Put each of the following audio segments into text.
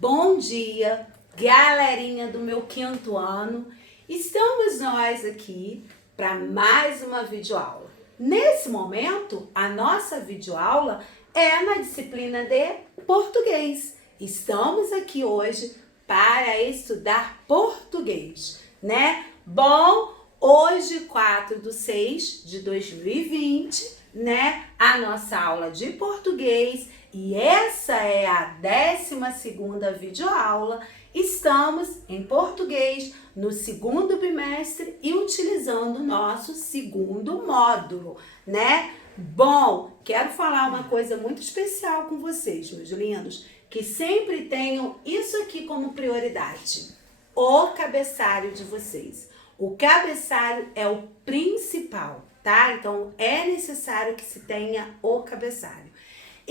Bom dia, galerinha do meu quinto ano. Estamos nós aqui para mais uma videoaula. Nesse momento, a nossa videoaula é na disciplina de português. Estamos aqui hoje para estudar português, né? Bom, hoje, 4/6/2020, né? A nossa aula de português. E essa é a 12ª videoaula. Estamos em português no segundo bimestre e utilizando o nosso segundo módulo, né? Bom, quero falar uma coisa muito especial com vocês, meus lindos, que sempre tenham isso aqui como prioridade: o cabeçalho de vocês. O cabeçalho é o principal, tá? Então, é necessário que se tenha o cabeçalho.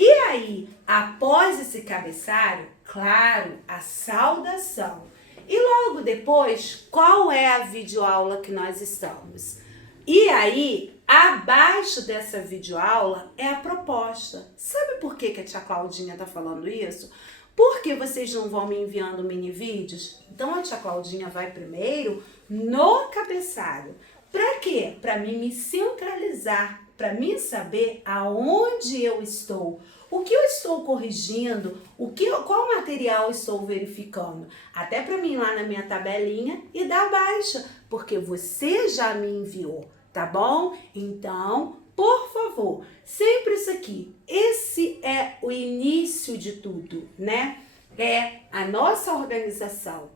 E aí, após esse cabeçalho, claro, a saudação. E logo depois, qual é a videoaula que nós estamos? E aí, abaixo dessa videoaula é a proposta. Sabe por que a tia Claudinha tá falando isso? Porque vocês não vão me enviando mini vídeos? Então a tia Claudinha vai primeiro no cabeçalho. Para quê? Para mim me centralizar, para mim saber aonde eu estou, o que eu estou corrigindo, qual material estou verificando. Até para mim ir lá na minha tabelinha e dar baixa, porque você já me enviou, tá bom? Então, por favor, sempre isso aqui. Esse é o início de tudo, né? É a nossa organização,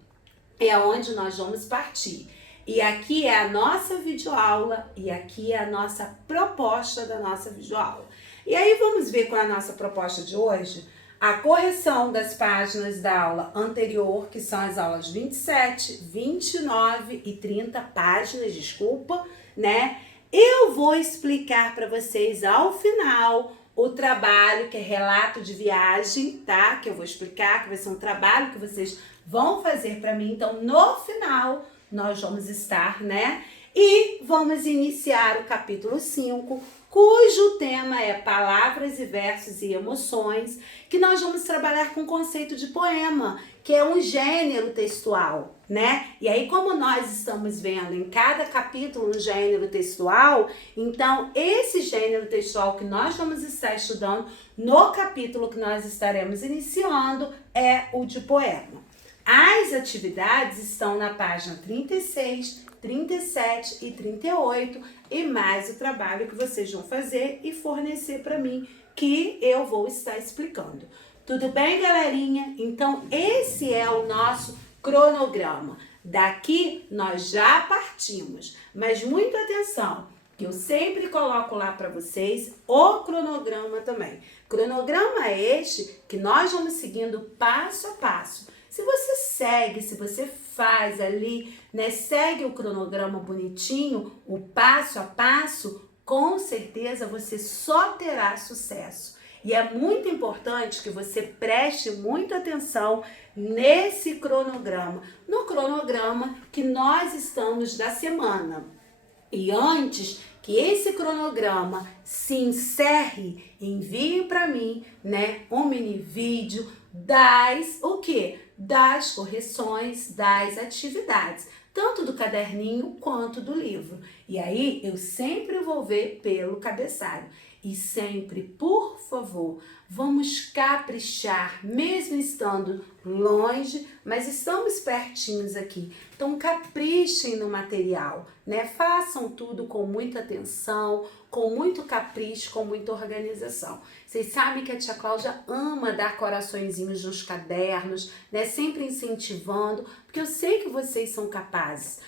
é onde nós vamos partir. E aqui é a nossa videoaula e aqui é a nossa proposta da nossa videoaula. E aí vamos ver qual é a nossa proposta de hoje? A correção das páginas da aula anterior, que são as aulas 27, 29 e 30 páginas, desculpa, né? Eu vou explicar para vocês ao final o trabalho que é relato de viagem, tá? Que eu vou explicar, que vai ser um trabalho que vocês vão fazer para mim. Então, no final, nós vamos estar, né? E vamos iniciar o capítulo 5, cujo tema é palavras e versos e emoções, que nós vamos trabalhar com o conceito de poema, que é um gênero textual, né? E aí, como nós estamos vendo em cada capítulo um gênero textual, então esse gênero textual que nós vamos estar estudando no capítulo que nós estaremos iniciando é o de poema. As atividades estão na página 36, 37 e 38 e mais o trabalho que vocês vão fazer e fornecer para mim, que eu vou estar explicando. Tudo bem, galerinha? Então, esse é o nosso cronograma. Daqui nós já partimos, mas muita atenção, que eu sempre coloco lá para vocês o cronograma também. Cronograma é este que nós vamos seguindo passo a passo. Se você segue, se você faz ali, né, segue o cronograma bonitinho, o passo a passo, com certeza você só terá sucesso. E é muito importante que você preste muita atenção nesse cronograma, no cronograma que nós estamos da semana. E antes que esse cronograma se encerre, envie para mim, né, um mini vídeo o quê? Das correções das atividades, tanto do caderninho quanto do livro. E aí eu sempre vou ver pelo cabeçalho. E sempre, por favor, vamos caprichar, mesmo estando longe, mas estamos pertinhos aqui. Então caprichem no material, né? Façam tudo com muita atenção, com muito capricho, com muita organização. Vocês sabem que a tia Cláudia ama dar coraçõezinhos nos cadernos, né? Sempre incentivando, porque eu sei que vocês são capazes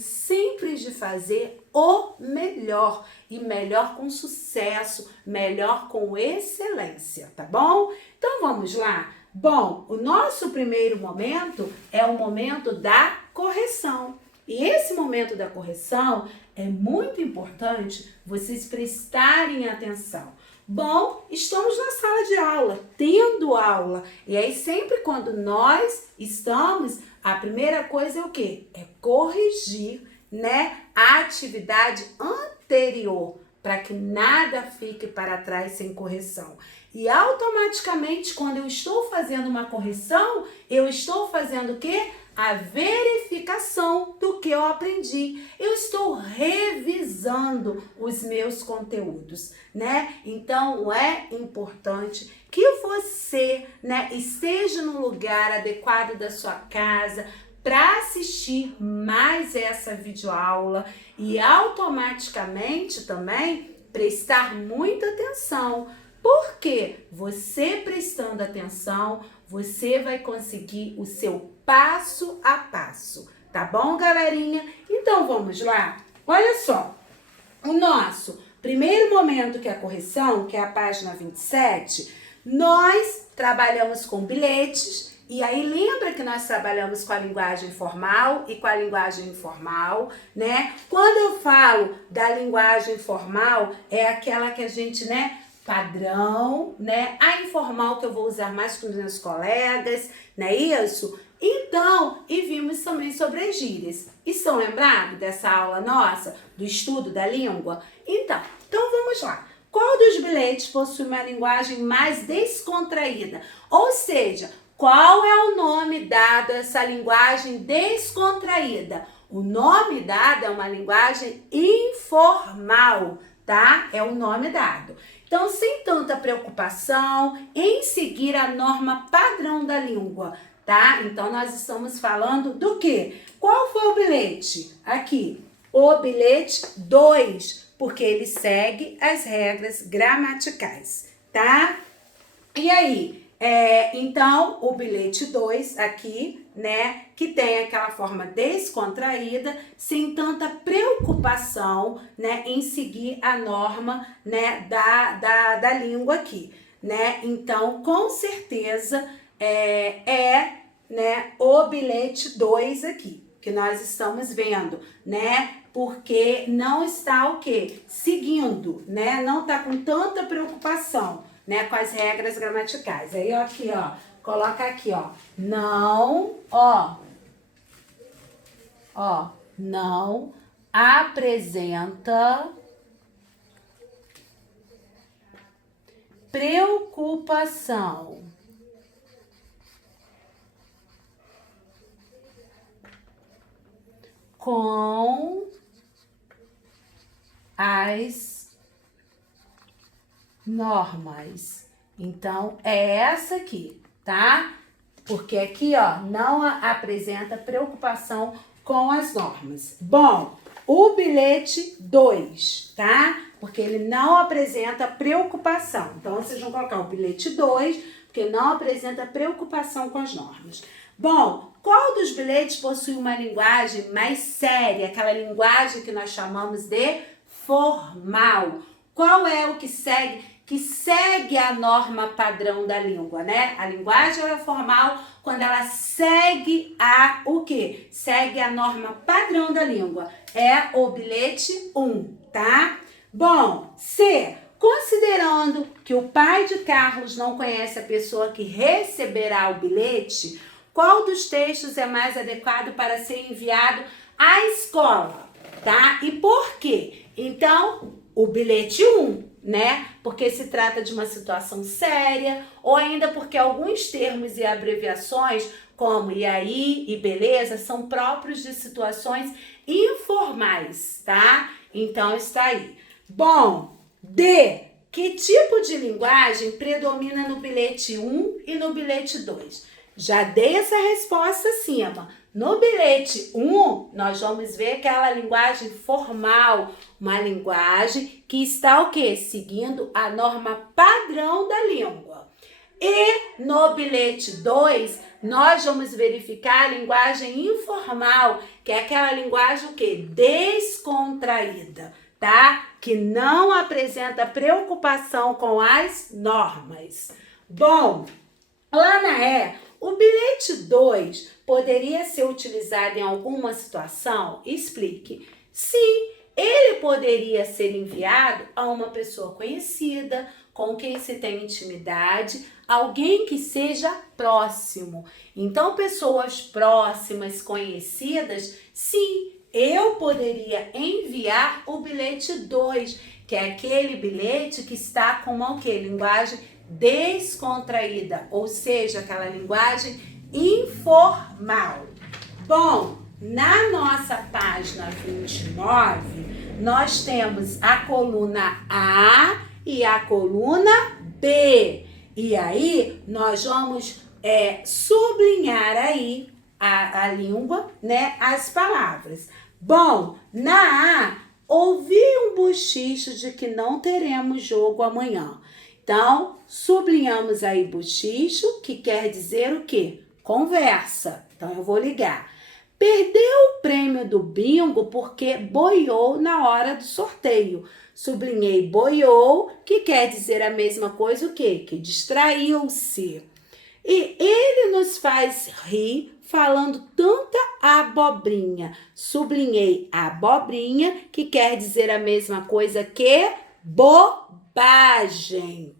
sempre de fazer o melhor, e melhor com sucesso, melhor com excelência, tá bom? Então vamos lá? Bom, o nosso primeiro momento é o momento da correção. E esse momento da correção é muito importante vocês prestarem atenção. Bom, estamos na sala de aula, tendo aula. E aí sempre quando nós estamos, a primeira coisa é o quê? É corrigir, né, a atividade anterior. para que nada fique para trás sem correção. E automaticamente, quando eu estou fazendo uma correção, eu estou fazendo o quê? A verificação do que eu aprendi. Eu estou revisando os meus conteúdos, né? Então, é importante que você, né, esteja no lugar adequado da sua casa para assistir mais essa videoaula e automaticamente também prestar muita atenção. Porque você prestando atenção, você vai conseguir o seu passo a passo. Tá bom, galerinha? Então, vamos lá? Olha só, o nosso primeiro momento, que é a correção, que é a página 27, nós trabalhamos com bilhetes. E aí, lembra que nós trabalhamos com a linguagem formal e com a linguagem informal, né? Quando eu falo da linguagem formal, é aquela que a gente, né, padrão, né? A informal que eu vou usar mais com os meus colegas, não é isso? Então, e vimos também sobre as gírias. Estão lembrados dessa aula nossa, do estudo da língua? Então vamos lá. Qual dos bilhetes possui uma linguagem mais descontraída? Ou seja, qual é o nome dado a essa linguagem descontraída? O nome dado é uma linguagem informal, tá? É o nome dado. Então, sem tanta preocupação em seguir a norma padrão da língua, tá? Então, nós estamos falando do quê? Qual foi o bilhete? Aqui, o bilhete 2, porque ele segue as regras gramaticais, tá? E aí, então, o bilhete 2 aqui, né, que tem aquela forma descontraída, sem tanta preocupação, né, em seguir a norma, né, da língua aqui, né? Então, com certeza, né, o bilhete 2 aqui, que nós estamos vendo, né? Porque não está o quê? Seguindo, né? Não está com tanta preocupação, né, com as regras gramaticais. Aí, ó, aqui, ó, coloca aqui, ó, não, não apresenta preocupação com as normas. Então, é essa aqui, tá? Porque aqui, ó, não apresenta preocupação com as normas. Bom, o bilhete 2, tá? Porque ele não apresenta preocupação. Então, vocês vão colocar o bilhete 2, porque não apresenta preocupação com as normas. Bom, qual dos bilhetes possui uma linguagem mais séria, aquela linguagem que nós chamamos de formal? Qual é o que segue? Que segue a norma padrão da língua, né? A linguagem é formal quando ela segue o quê? Segue a norma padrão da língua. É o bilhete 1, tá? Bom, C. Considerando que o pai de Carlos não conhece a pessoa que receberá o bilhete, qual dos textos é mais adequado para ser enviado à escola, tá? E por quê? Então, o bilhete 1, né? Porque se trata de uma situação séria, ou ainda porque alguns termos e abreviações, como e aí e beleza, são próprios de situações informais, tá? Então, está aí. Bom, D. Que tipo de linguagem predomina no bilhete 1 e no bilhete 2? Já dei essa resposta acima. No bilhete 1, nós vamos ver aquela linguagem formal, uma linguagem que está o quê? Seguindo a norma padrão da língua. E no bilhete 2, nós vamos verificar a linguagem informal, que é aquela linguagem o quê? Descontraída, tá? Que não apresenta preocupação com as normas. Bom, lá na E, o bilhete 2 poderia ser utilizado em alguma situação? Explique. Sim, ele poderia ser enviado a uma pessoa conhecida, com quem se tem intimidade, alguém que seja próximo. Então, pessoas próximas, conhecidas, sim, eu poderia enviar o bilhete 2, que é aquele bilhete que está com uma o quê? Linguagem descontraída, ou seja, aquela linguagem informal. Bom, na nossa página 29, nós temos a coluna A e a coluna B. E aí, nós vamos sublinhar aí a língua, né, as palavras. Bom, na A, ouvi um bochicho de que não teremos jogo amanhã. Então, sublinhamos aí bochicho, que quer dizer o quê? Conversa. Então, eu vou ligar. Perdeu o prêmio do bingo porque boiou na hora do sorteio. Sublinhei boiou, que quer dizer a mesma coisa o quê? Que distraiu-se. E ele nos faz rir falando tanta abobrinha. Sublinhei abobrinha, que quer dizer a mesma coisa que bobagem,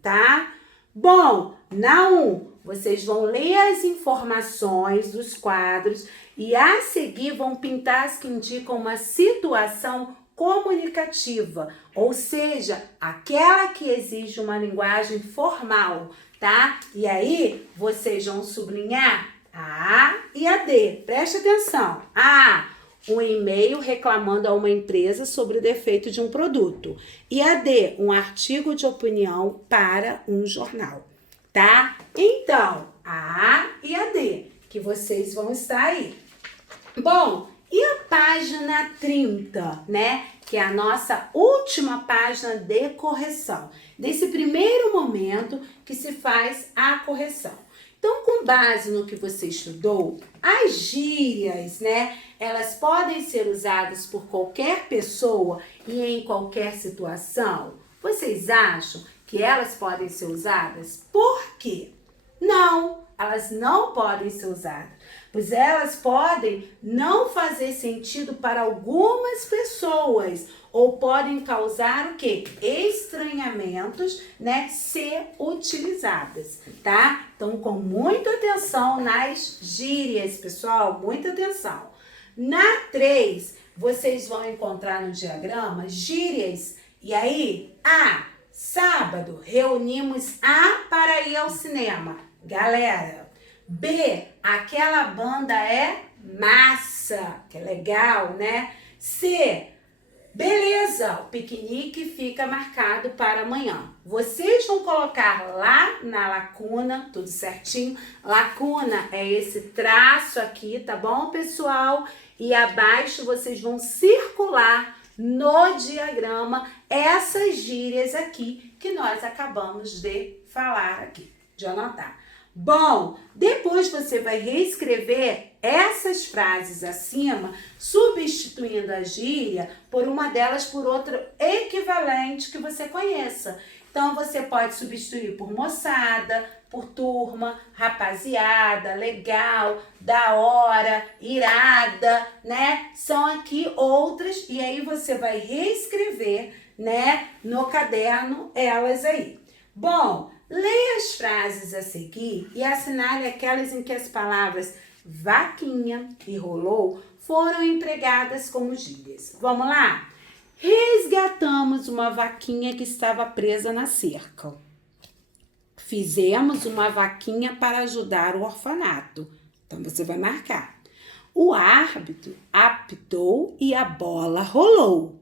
tá? Bom, na 1, vocês vão ler as informações dos quadros e a seguir vão pintar as que indicam uma situação comunicativa, ou seja, aquela que exige uma linguagem formal, tá? E aí, vocês vão sublinhar a A e a D. Preste atenção. A, um e-mail reclamando a uma empresa sobre o defeito de um produto. E a D, um artigo de opinião para um jornal, tá? Então, a A e a D, que vocês vão estar aí. Bom, e a página 30, né? Que é a nossa última página de correção. Desse primeiro momento que se faz a correção. Então, com base no que você estudou, as gírias, né? Elas podem ser usadas por qualquer pessoa e em qualquer situação. Vocês acham que elas podem ser usadas? Por quê? Não, elas não podem ser usadas, pois elas podem não fazer sentido para algumas pessoas ou podem causar o quê? Estranhamentos, né? Ser utilizadas, tá? Então, com muita atenção nas gírias, pessoal, muita atenção. Na 3, vocês vão encontrar no diagrama gírias e aí, sábado, reunimos para ir ao cinema. Galera, B, aquela banda é massa, que é legal, né? C, beleza, o piquenique fica marcado para amanhã. Vocês vão colocar lá na lacuna, tudo certinho. Lacuna é esse traço aqui, tá bom, pessoal? E abaixo vocês vão circular no diagrama essas gírias aqui que nós acabamos de falar aqui, de anotar. Bom, depois você vai reescrever essas frases acima, substituindo a gíria por uma delas por outra equivalente que você conheça. Então, você pode substituir por moçada, por turma, rapaziada, legal, da hora, irada, né? São aqui outras e aí você vai reescrever, né, no caderno elas aí. Bom, leia as frases a seguir e assinale aquelas em que as palavras vaquinha e rolou foram empregadas como gírias. Vamos lá? Resgatamos uma vaquinha que estava presa na cerca. Fizemos uma vaquinha para ajudar o orfanato. Então, você vai marcar. O árbitro apitou e a bola rolou.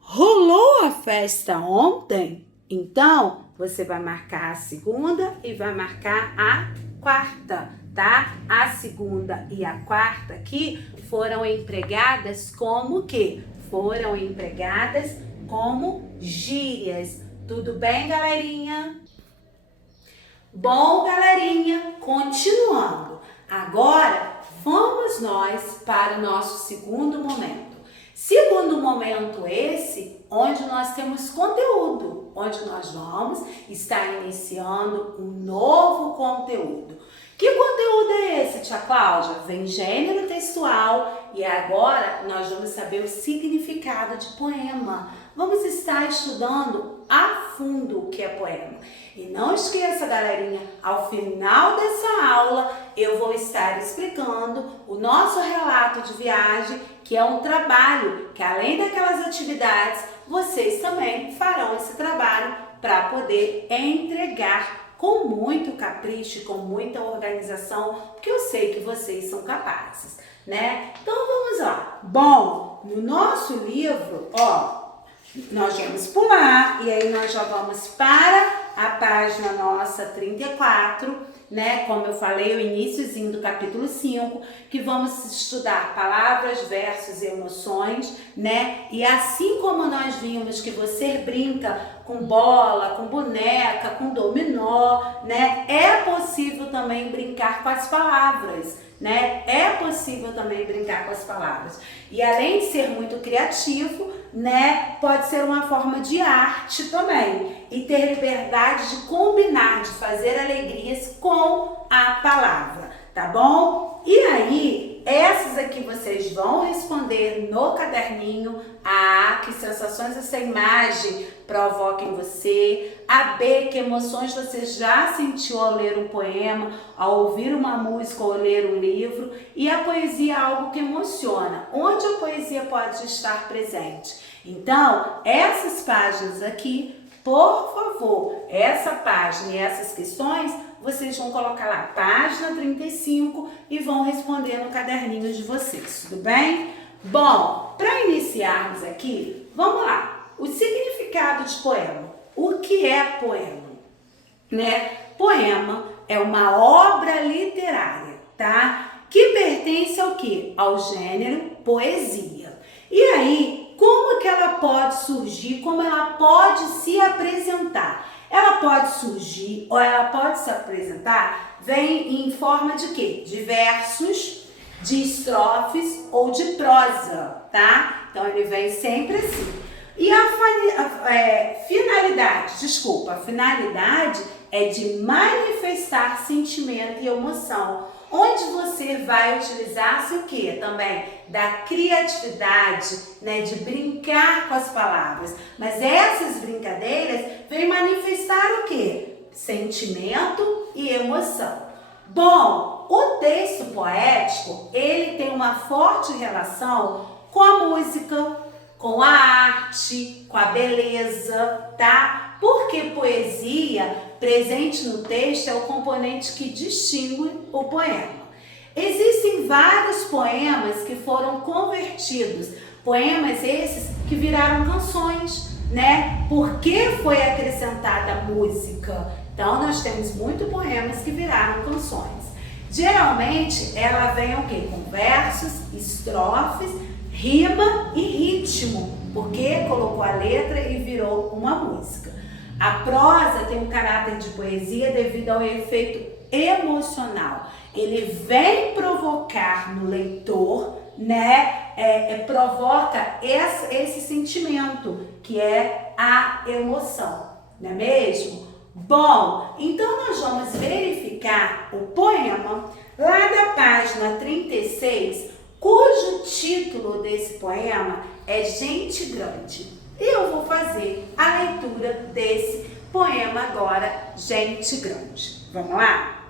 Rolou a festa ontem? Então, você vai marcar a segunda e vai marcar a quarta, tá? A segunda e a quarta aqui foram empregadas como o quê? Foram empregadas como gírias. Tudo bem, galerinha? Bom, galerinha, continuando. Agora, vamos nós para o nosso segundo momento. Segundo momento esse, onde nós temos conteúdo, onde nós vamos estar iniciando um novo conteúdo. Que conteúdo é esse, tia Cláudia? Vem gênero textual e agora nós vamos saber o significado de poema. Vamos estar estudando a fundo o que é poema. E não esqueça, galerinha, ao final dessa aula eu vou estar explicando o nosso relato de viagem, que é um trabalho que, além daquelas atividades, vocês também farão esse trabalho para poder entregar com muito capricho, com muita organização, porque eu sei que vocês são capazes, né? Então vamos lá. Bom, no nosso livro, nós vamos pular e aí nós já vamos para a página nossa 34, né? Como eu falei, o iniciozinho do capítulo 5, que vamos estudar palavras, versos e emoções, né? E assim como nós vimos que você brinca com bola, com boneca, com dominó, né? É possível também brincar com as palavras, né? É possível também brincar com as palavras. E além de ser muito criativo, né? Pode ser uma forma de arte também. E ter liberdade de combinar, de fazer alegrias com a palavra, tá bom? E aí, essas aqui vocês vão responder no caderninho. A A, que sensações essa imagem provoca em você. A B, que emoções você já sentiu ao ler um poema, ao ouvir uma música ou ler um livro. E a poesia é algo que emociona. Onde a poesia pode estar presente? Então, essas páginas aqui, por favor, essa página e essas questões, vocês vão colocar lá, página 35, e vão responder no caderninho de vocês, tudo bem? Bom, para iniciarmos aqui, vamos lá. O significado de poema. O que é poema? Né? Poema é uma obra literária, tá? Que pertence ao quê? Ao gênero poesia. E aí, como que ela pode surgir? Como ela pode se apresentar? Ela pode surgir ou ela pode se apresentar, vem em forma de quê? De versos, de estrofes ou de prosa, tá? Então ele vem sempre assim. E a finalidade é de manifestar sentimento e emoção, onde você vai utilizar-se o quê? Também da criatividade, né? De brincar com as palavras. Mas essas brincadeiras vêm manifestar o quê? Sentimento e emoção. Bom, o texto poético, ele tem uma forte relação com a música, com a arte, com a beleza, tá? Porque poesia presente no texto é o componente que distingue o poema. Existem vários poemas que foram convertidos, poemas esses que viraram canções, né? Porque foi acrescentada música. Então nós temos muitos poemas que viraram canções. Geralmente ela vem o quê? Com versos, estrofes, rima e ritmo, porque colocou a letra e virou uma música. A prosa tem um caráter de poesia devido ao efeito emocional. Ele vem provocar no leitor, né? Provoca esse sentimento, que é a emoção, não é mesmo? Bom, então nós vamos verificar o poema lá da página 36, cujo título desse poema é Gente Grande. E eu vou fazer a leitura desse poema agora, Gente Grande. Vamos lá?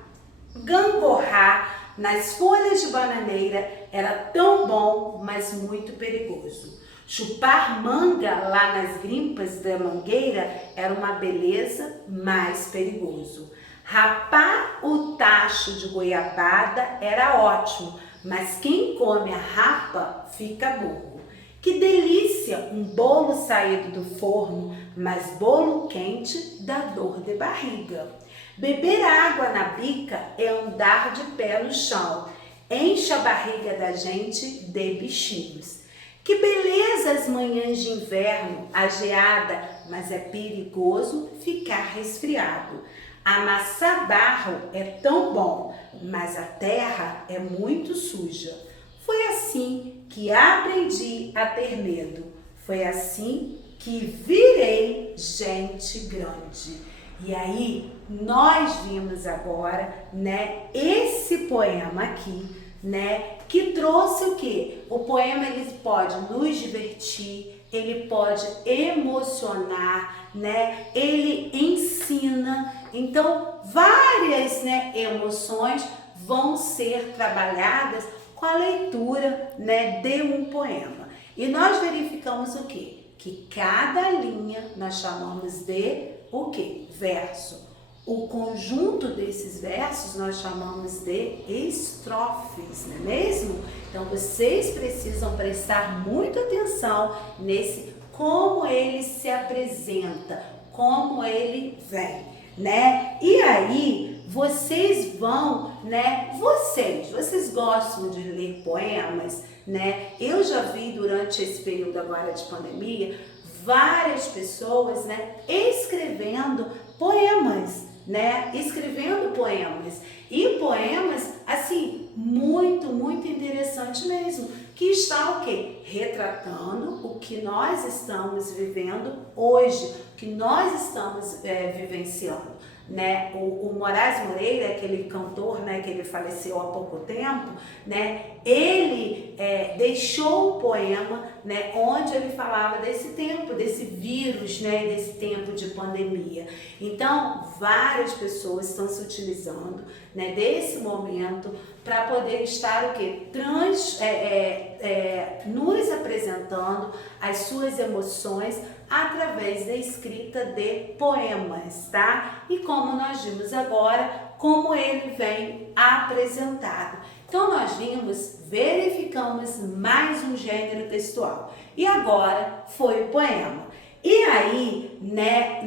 Gangorrar nas folhas de bananeira era tão bom, mas muito perigoso. Chupar manga lá nas grimpas da mangueira era uma beleza, mas perigoso. Rapar o tacho de goiabada era ótimo, mas quem come a rapa fica burro. Que delícia um bolo saído do forno, mas bolo quente dá dor de barriga. Beber água na bica é andar de pé no chão, enche a barriga da gente de bichinhos. Que beleza as manhãs de inverno, a geada, mas é perigoso ficar resfriado. Amassar barro é tão bom, mas a terra é muito suja. Foi assim que aprendi a ter medo. Foi assim que virei gente grande. E aí, nós vimos agora, né, esse poema aqui, né, que trouxe o quê? O poema ele pode nos divertir, ele pode emocionar, né, ele ensina. Então, várias, né, emoções vão ser trabalhadas com a leitura, né, de um poema. E nós verificamos o quê? Que cada linha nós chamamos de o quê? Verso. O conjunto desses versos nós chamamos de estrofes, não é mesmo? Então vocês precisam prestar muita atenção nesse como ele se apresenta, como ele vem, né? E aí vocês vão, né? Vocês gostam de ler poemas, né? Eu já vi durante esse período agora de pandemia várias pessoas, né, escrevendo poemas, né? Escrevendo poemas. E poemas, assim, muito, muito interessante mesmo. Que está o quê? Retratando o que nós estamos vivendo hoje, o que nós estamos vivenciando. Né? O Moraes Moreira, aquele cantor, né, que ele faleceu há pouco tempo, né, ele deixou um poema, né, onde ele falava desse tempo, desse vírus, né, desse tempo de pandemia. Então, várias pessoas estão se utilizando, né, desse momento para poder estar o quê? Nos apresentando as suas emoções através da escrita de poemas, tá? E como nós vimos agora, como ele vem apresentado. Então nós verificamos mais um gênero textual. E agora foi o poema. E aí, né,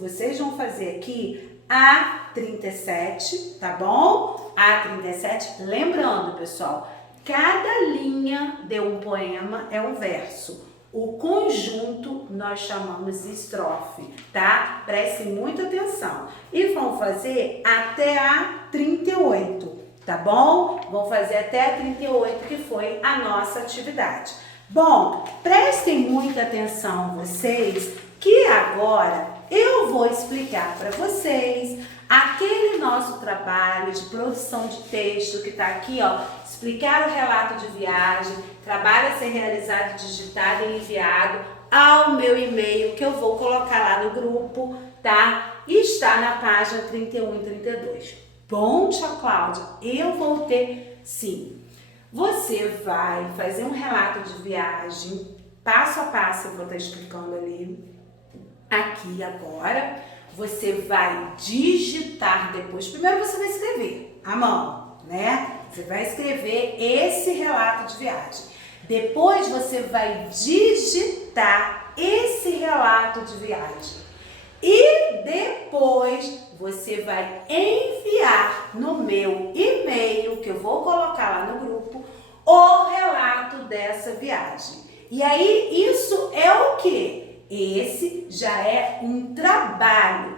vocês vão fazer aqui a 37, tá bom? A 37, lembrando, pessoal, cada linha de um poema é um verso. O conjunto nós chamamos de estrofe, tá? Prestem muita atenção. E vão fazer até a 38, tá bom? Vão fazer até a 38, que foi a nossa atividade. Bom, prestem muita atenção vocês, que agora eu vou explicar para vocês aquele nosso trabalho de produção de texto que está aqui, ó, explicar o relato de viagem, trabalho a ser realizado, digitado e enviado ao meu e-mail, que eu vou colocar lá no grupo, tá? E está na página 31 e 32. Bom, tia Cláudia, eu vou ter, sim. Você vai fazer um relato de viagem, passo a passo, eu vou estar explicando ali, aqui agora. Você vai digitar depois. Primeiro você vai escrever à mão, né? Você vai escrever esse relato de viagem. Depois você vai digitar esse relato de viagem. E depois você vai enviar no meu e-mail, que eu vou colocar lá no grupo, o relato dessa viagem. E aí isso é o quê? Esse já é um trabalho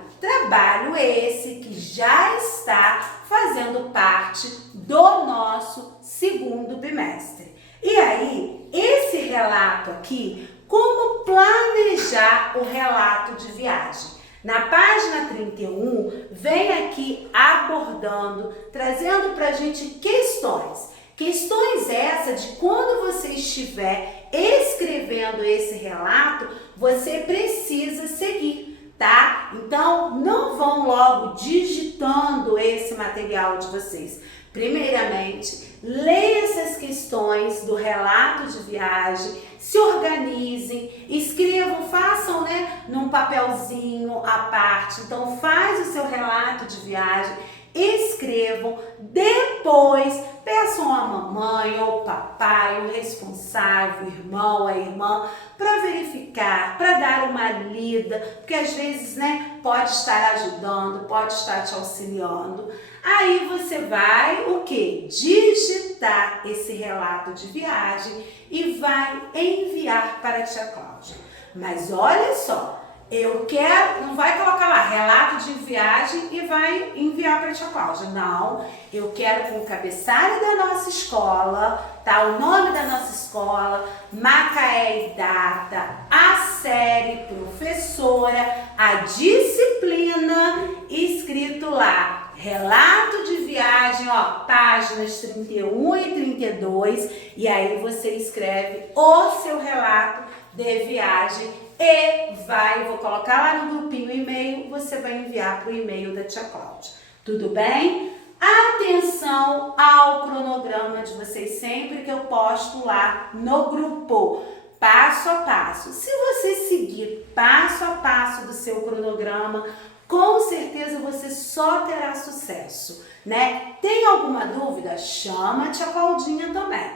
esse que já está fazendo parte do nosso segundo bimestre. E aí, esse relato aqui, como planejar o relato de viagem? Na página 31, vem aqui abordando, trazendo para a gente questões. Questões essas de quando você estiver escrevendo esse relato, você precisa seguir, tá? Então, não vão logo digitando esse material de vocês. Primeiramente, leia essas questões do relato de viagem, se organizem, escrevam, façam, né, num papelzinho à parte. Então, faz o seu relato de viagem, escrevam, depois peçam a mamãe ou o papai, o responsável, o irmão, a irmã, para verificar, para dar uma lida, porque às vezes, né, pode estar ajudando, pode estar te auxiliando. Aí você vai, o quê? Digitar esse relato de viagem e vai enviar para a tia Cláudia. Mas olha só, não vai colocar lá relato de viagem e vai enviar para a tia Cláudia. Não, eu quero com o cabeçalho da nossa escola, tá? O nome da nossa escola, Macaé e data, a série, professora, a disciplina, escrito lá. Relato de viagem, ó, páginas 31 e 32, e aí você escreve o seu relato de viagem e vou colocar lá no grupinho e-mail, você vai enviar para o e-mail da tia Cláudia. Tudo bem? Atenção ao cronograma de vocês sempre que eu posto lá no grupo. passo a passo. Se você seguir passo a passo do seu cronograma, com certeza você só terá sucesso, né? Tem alguma dúvida? Chama a tia Claudinha também.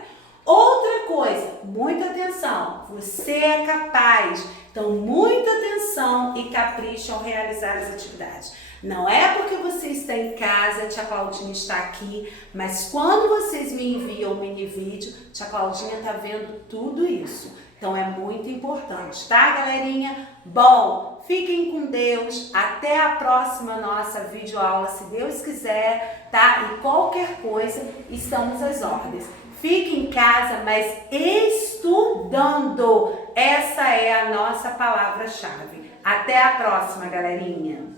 Outra coisa, muita atenção, você é capaz. Então, muita atenção e capricho ao realizar as atividades. Não é porque você está em casa, tia Claudinha está aqui, mas quando vocês me enviam o mini vídeo, tia Claudinha está vendo tudo isso. Então, é muito importante, tá, galerinha? Bom, fiquem com Deus. Até a próxima nossa videoaula, se Deus quiser, tá? E qualquer coisa, estamos às ordens. Fique em casa, mas estudando. Essa é a nossa palavra-chave. Até a próxima, galerinha!